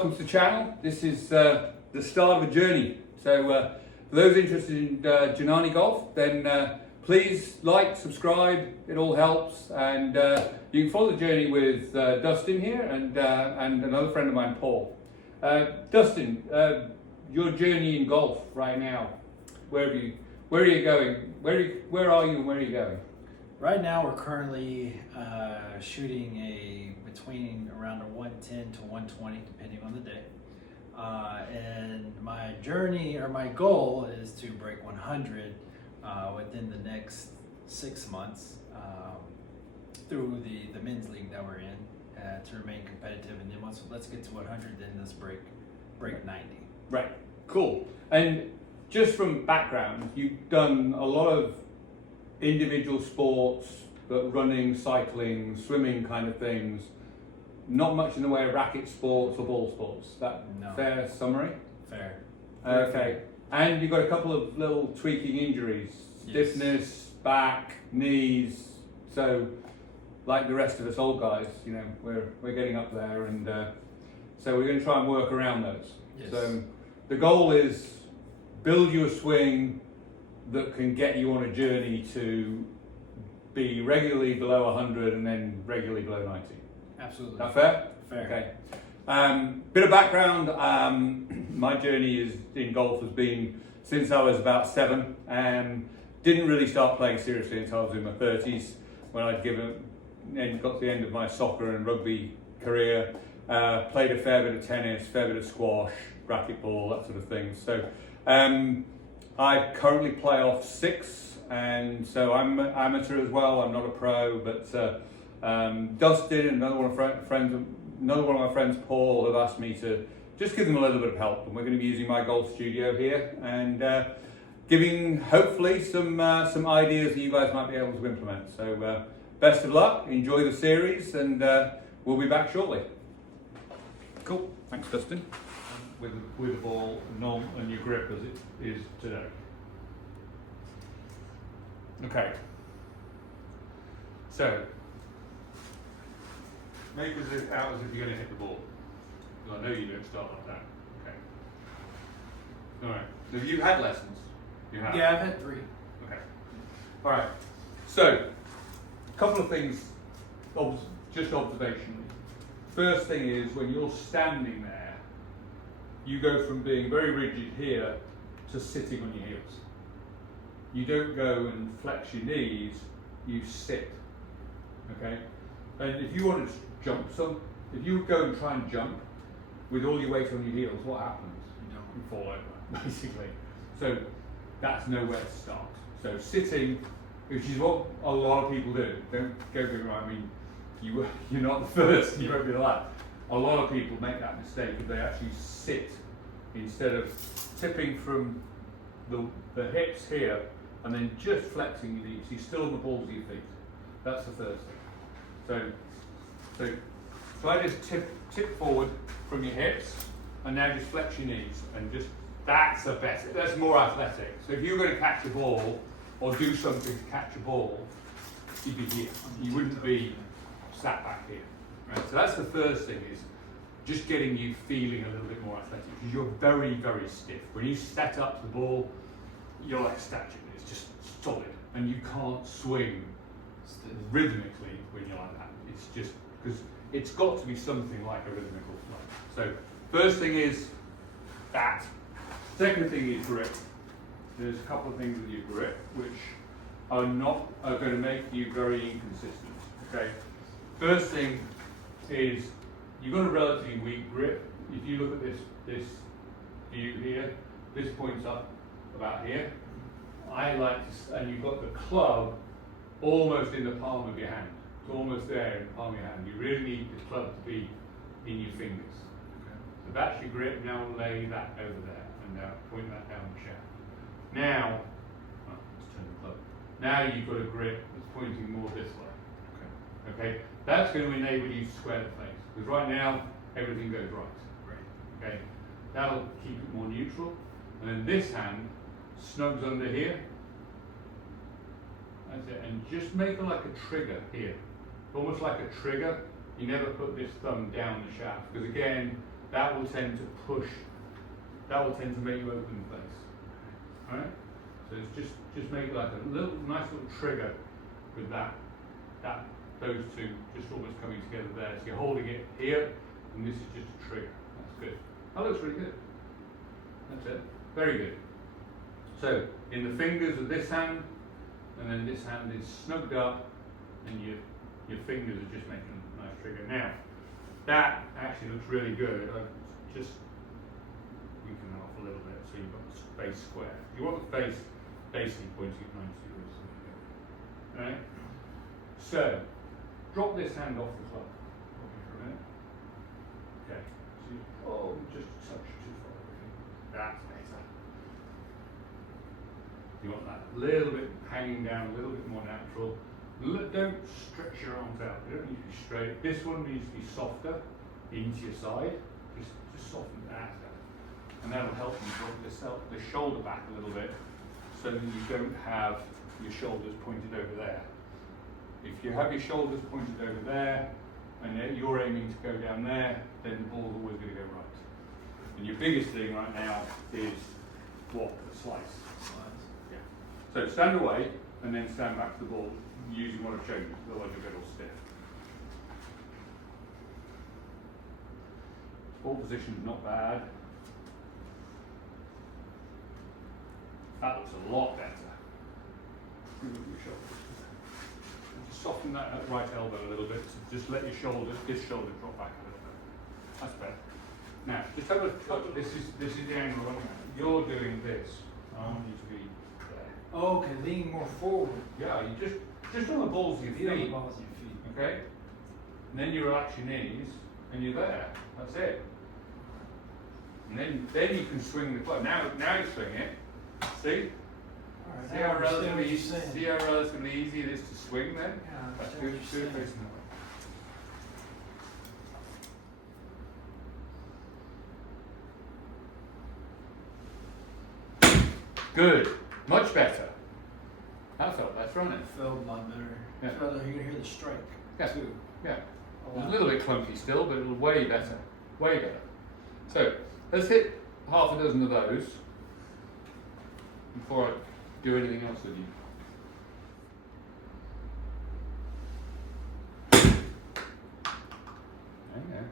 Welcome to the channel. This is the start of a journey. So for those interested in Janani-Golf, then please like, subscribe, it all helps. And you can follow the journey with Dustin here and another friend of mine, Paul. Dustin, your journey in golf right now, where are you going? Where are you and where are you going? Right now we're currently shooting between around a 110 to 120 depending on the day. And my journey or my goal is to break 100 within the next 6 months through the men's league that we're in to remain competitive. And then once let's get to 100, then let's break 90. Right, cool. And just from background, you've done a lot of individual sports, but running, cycling, swimming kind of things. Not much in the way of racket sports or ball sports. That No. fair summary? Fair. Okay. And you've got a couple of little tweaking injuries. Yes. Stiffness, back, knees. So like the rest of us old guys, you know, we're getting up there, and so we're going to try and work around those. Yes. So the goal is build you a swing that can get you on a journey to be regularly below 100 and then regularly below 90. Absolutely. Is that fair? Fair. Okay. Bit of background. My journey in golf has been since I was about 7. Didn't really start playing seriously until I was in my 30s, when I'd got to the end of my soccer and rugby career. Played a fair bit of tennis, fair bit of squash, racquetball, that sort of thing. So I currently play off 6, and so I'm amateur as well. I'm not a pro, but Dustin and another one of my friends, Paul, have asked me to just give them a little bit of help, and we're going to be using my golf studio here and giving hopefully some ideas that you guys might be able to implement. So best of luck, enjoy the series, and we'll be back shortly. Cool, thanks Dustin. With the ball and your grip as it is today. Okay. So make out as if you're going to hit the ball. Because I know you don't start like that. Okay. All right. Have you had lessons? You have? Yeah, I've had 3. Okay. All right. So a couple of things, just observationally. First thing is, when you're standing there, you go from being very rigid here to sitting on your heels. You don't go and flex your knees, you sit. Okay? And if you want to jump if you go and try and jump with all your weight on your heels, what happens? You fall over, basically. So that's nowhere to start. So sitting, which is what a lot of people do. Don't go get me wrong, I mean, you're not the first, you won't be the last. A lot of people make that mistake if they actually sit instead of tipping from the hips here and then just flexing your knees. You're still on the balls of your feet. That's the first thing. So try to tip forward from your hips and now just flex your knees, and just that's more athletic. So if you were going to catch a ball or do something to catch a ball, you'd be here. You wouldn't be sat back here. Right? So that's the first thing, is just getting you feeling a little bit more athletic, because you're very, very stiff. When you set up the ball, you're like a statue. It's just solid, and you can't swing rhythmically when you're like that. It's just because it's got to be something like a rhythmical flow. So first thing is that. Second thing is grip. There's a couple of things with your grip which are going to make you very inconsistent. Okay. First thing is, you've got a relatively weak grip. If you look at this view here, this points up about here. And you've got the club almost in the palm of your hand. It's almost there in the palm of your hand. You really need the club to be in your fingers. Okay. So that's your grip. Now lay that over there and point that down the shaft. Now, let's turn the club. Now you've got a grip that's pointing more this way. Okay, that's going to enable you to square the face, because right now everything goes right. Okay, that'll keep it more neutral. And then this hand snugs under here. That's it. And just make it like a trigger here, almost like a trigger. You never put this thumb down the shaft, because again, that will tend to push, that will tend to make you open the face. Alright? So it's just make it like a little nice little trigger with those two just almost coming together there. So you're holding it here, and this is just a trigger. That's good. That looks really good. That's it. Very good. So in the fingers of this hand, and then this hand is snugged up, and your fingers are just making a nice trigger. Now, that actually looks really good. I just weaken that off a little bit so you've got the face square. You want the face basically pointing at 90 degrees. Alright? So, drop this hand off the club for a minute. Okay. So just a touch too far. That's better. You want that a little bit hanging down, a little bit more natural. Don't stretch your arms out. They don't need to be straight. This one needs to be softer into your side. Just soften that out. And that'll help you drop the shoulder back a little bit so that you don't have your shoulders pointed over there. If you have your shoulders pointed over there and you're aiming to go down there, then the ball's always going to go right. And your biggest thing right now is what? The slice. Yeah. So stand away and then stand back to the ball using what I've shown you, otherwise you'll get all stiff. Ball position's not bad. That looks a lot better. Move your shoulders. Just soften that right elbow a little bit. So just let your shoulder, this shoulder drop back a little bit. That's better. Now, just have a touch. This is the angle I'm at. You're doing this. I want you to be there. Oh, okay, lean more forward. Yeah, you just on the balls of your Feel the feet. balls of your feet. Okay? And then you relax your knees and you're there. That's it. And then you can swing the club. Now you swing it. See? Alright, See now how I understand what you're relatively saying. easy it is to swing then? Yeah, I That's understand good. what you're Good saying. facing that way. Good. Much better. That felt better, hasn't it? It felt a lot better. Yeah. You're gonna hear the strike Yeah. too. Yeah. A It was a lot. little bit clunky still, but it was way better. Way better. So, let's hit half a dozen of those before I do anything else with you. There you go.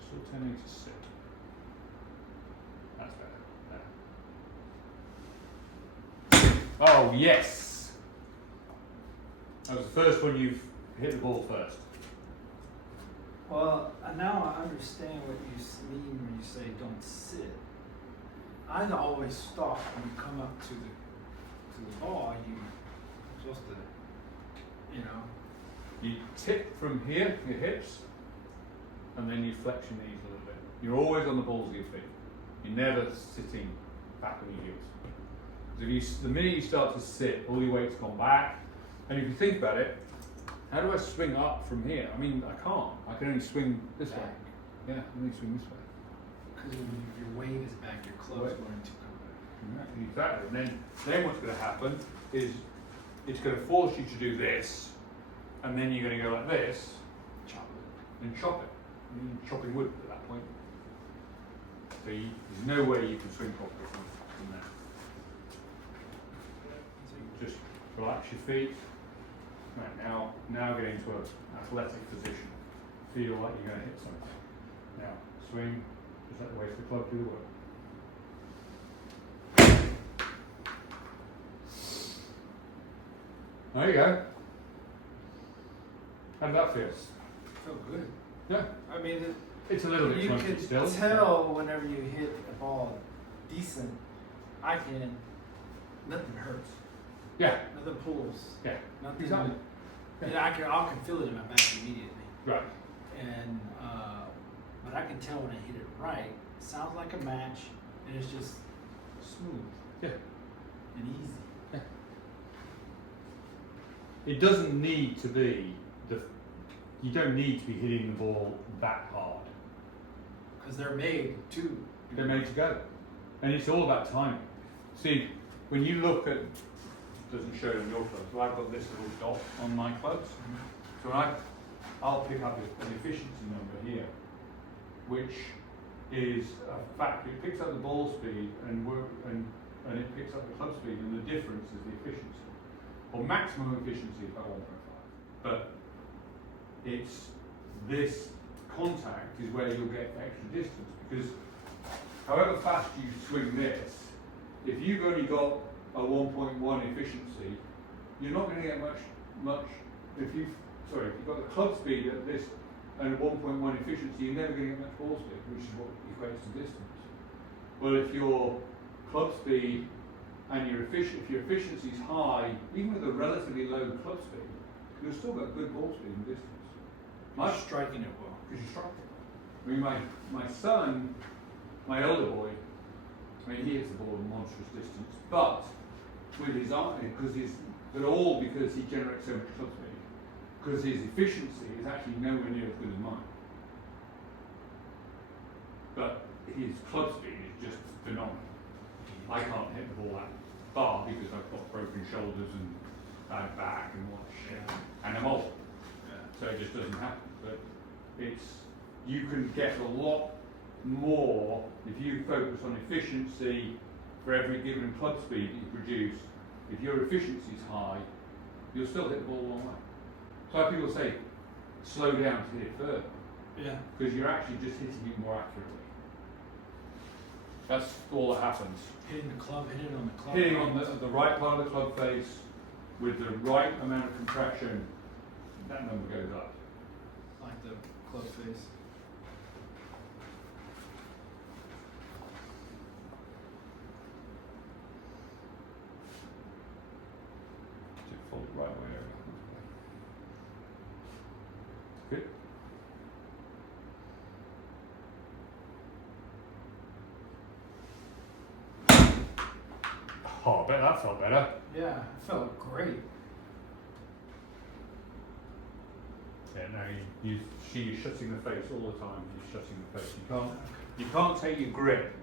Still tending to sit. That's better. There. Oh, yes! That was the first one you've hit the ball first. Well, now I understand what you mean when you say don't sit. I always thought when you come up to the ball, you're supposed to, you know. You tip from here, your hips, and then you flex your knees a little bit. You're always on the balls of your feet. You're never sitting back on your heels. Because the minute you start to sit, all your weight's gone back. And if you think about it, how do I swing up from here? I mean, I can't. I can only swing this way. Back. Yeah, I can only swing this way. Because if your weight is back, your club's going to come back. Exactly. And then what's going to happen is it's going to force you to do this, and then you're going to go like this, Chop it. and chop it. You're chopping wood at that point. So there's no way you can swing properly from there. So you just relax your feet. Right, now get into an athletic position. Feel like you're going to hit something. Now swing. Just let the weight of the club do the work. There you go. How did that feel? Felt good. Yeah. I mean, It's a little bit you clunky can still. tell whenever you hit a ball decent. Nothing hurts. Yeah. Nothing pulls. Yeah. Nothing. Exactly. Yeah, I can feel it in my back immediately. Right. And but I can tell when I hit it right. It sounds like a match, and it's just smooth Yeah. and easy. Yeah. it doesn't need to be you don't need to be hitting the ball that hard. Because they're made to. They're made to go, and it's all about timing. See, when you look at, doesn't show it on your clubs, so I've got this little dot on my clubs. So I'll pick up an efficiency number here, which is a factor. It picks up the ball speed and it picks up the club speed, and the difference is the efficiency. Or maximum efficiency is about 1.5, but it's this contact is where you'll get extra distance, because however fast you swing this, if you've only got a 1.1 efficiency, you're not going to get much. If you've got the club speed at this and a 1.1 efficiency, you're never going to get much ball speed, which is what equates to distance. Well, if your club speed and if your efficiency is high, even with a relatively low club speed, you'll still get good ball speed and distance. You're striking it well. Because you're striking it. I mean, my son, my older boy, I mean, he hits the ball a monstrous distance, but with his eye, but all because he generates so much club speed. Because his efficiency is actually nowhere near as good as mine. But his club speed is just phenomenal. I can't hit the ball that far because I've got broken shoulders and bad back and all that shit. And I'm old. So it just doesn't happen. But you can get a lot more if you focus on efficiency for every given club speed that you produce. If your efficiency is high, you'll still hit the ball a long way. So people say, slow down to hit it further. Yeah. Because you're actually just hitting it more accurately. That's all that happens. Hitting the club, hitting on the club. Hitting on the right part of the club face with the right amount of compression, that number goes up. Like the club face. Fold it right away. Good. Oh, I bet that felt better. Yeah, it felt great. Yeah, no, you're shutting the face all the time. You're shutting the face. You can't take your grip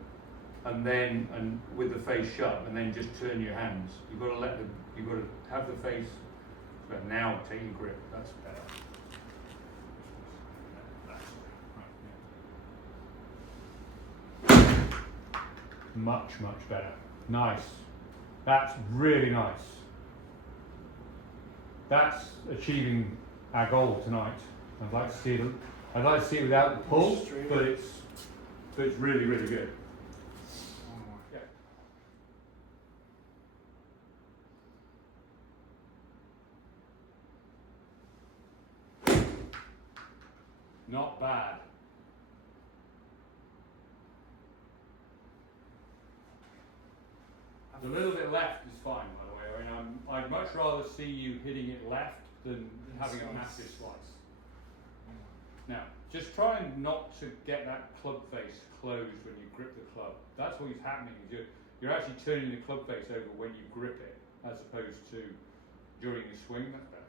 and with the face shut and then just turn your hands. You've got to have the face. But now take your grip. That's better. Much better. Nice. That's really nice. That's achieving our goal tonight. I'd like to see it without the pull, but it's really good. Yeah. Not bad. The little bit left is fine, by the way. I mean, I'd much rather see you hitting it left than having a massive slice. Now, just try and not to get that club face closed when you grip the club. That's what's happening. Is you're actually turning the club face over when you grip it, as opposed to during the swing. That's better.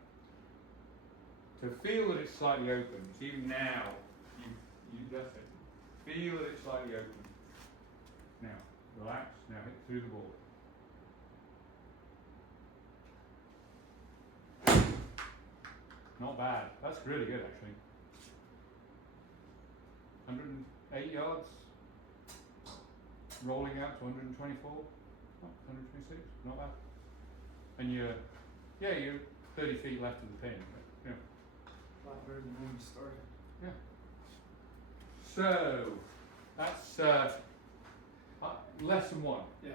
To feel that it's slightly open. Even now, that's it. Feel that it's slightly open. Now, relax. Now hit through the ball. Not bad. That's really good, actually. 108 yards. Rolling out to 124. Oh, 126. Not bad. And you're 30 feet left of the pin. But, A lot better than when we started. yeah. So that's lesson 1. Yeah.